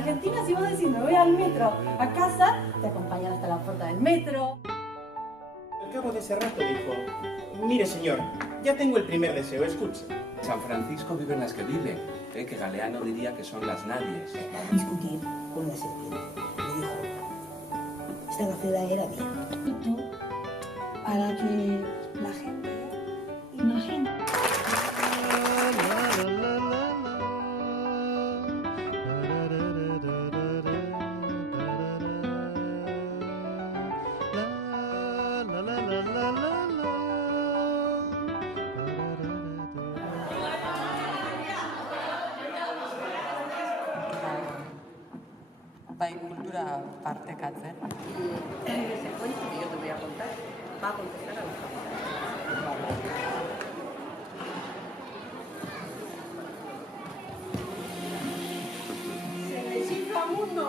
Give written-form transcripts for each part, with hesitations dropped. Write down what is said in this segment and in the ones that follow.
Argentina, si vos decís me voy al metro a casa, te acompañan hasta la puerta del metro. Al cabo de ese rato dijo, mire señor, ya tengo el primer deseo, escuche. San Francisco viven las que viven, que Galeano diría que son las nadies. Discutir con una serpiente. Le dijo, esta ciudad era mía. YouTube para que la gente imagine. Bai, kultura partekatzen. Ese cuento que yo te voy a contar va a contestar a los Se le chifla mundo.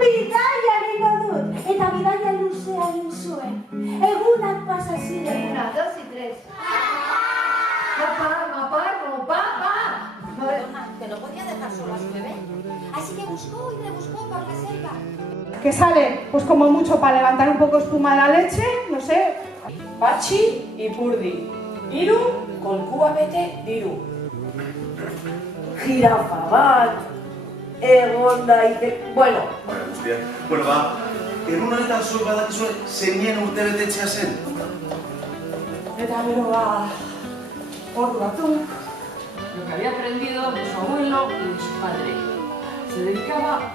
Bidaia egingo dut, eta bidaia luzea egin zuen. Egunak pasa ziren. 1, 2 y 3. Que no podía dejar solo a su bebé. Así que buscó y rebuscó por la selva. Que sale, pues como mucho para levantar un poco espuma de la leche, no sé. Patxi ipurdi. Hiru, kolkua bete diru. Jirafa bat, egon daite... Bueno. Bueno, ba, egun honetan zuek badakizue zeinien urtebetetzea zen? Eta gero ba, ordu batzuk. Lo que había aprendido de su abuelo y de su padre. Se dedicaba